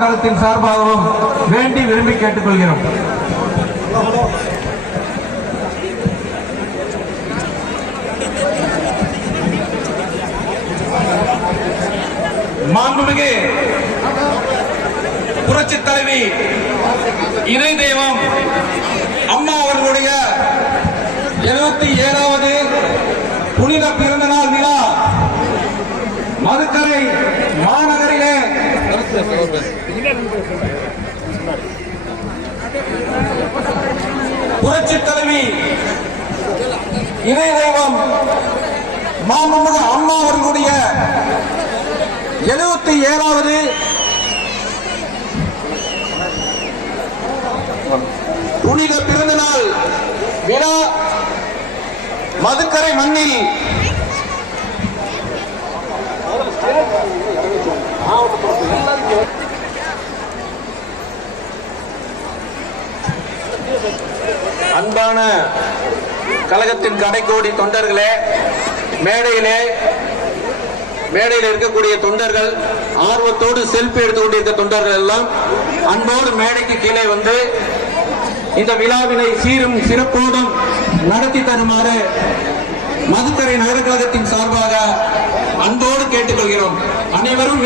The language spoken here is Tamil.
கழகத்தின் சார்பாகவும் வேண்டி விரும்பி கேட்டுக்கொள்கிறோம். மாண்புமிகு புரட்சி தலைவி இணை தெய்வம் அம்மா அவர்களுடைய எழுபத்தி ஏழாவது புனித பிறந்த நாள் விழா. மதுக்கரை மாநகரிலே புரட்சி தலைவி இணை தெய்வம் மாண்புமிகு அம்மா அவர்களுடைய எழுபத்தி ஏழாவது புனித பிறந்த நாள் விழா மதுக்கரை மண்ணில் அன்பான கழகத்தின் கடைக்கோடி தொண்டர்களே மேடையிலே மேடையில் இருக்கக்கூடிய தொண்டர்கள் ஆர்வத்தோடு செல்ஃபி எடுத்துக் கொண்டிருக்க தொண்டர்கள் எல்லாம் அன்போடு மேடைக்கு கீழே வந்து இந்த விழாவினை சீரும் சிறப்போடும் நடத்தி தருமாறு மதுக்கரை நகர கழகத்தின் சார்பாக அன்போடு கேட்டுக்கொள்கிறோம். அனைவரும்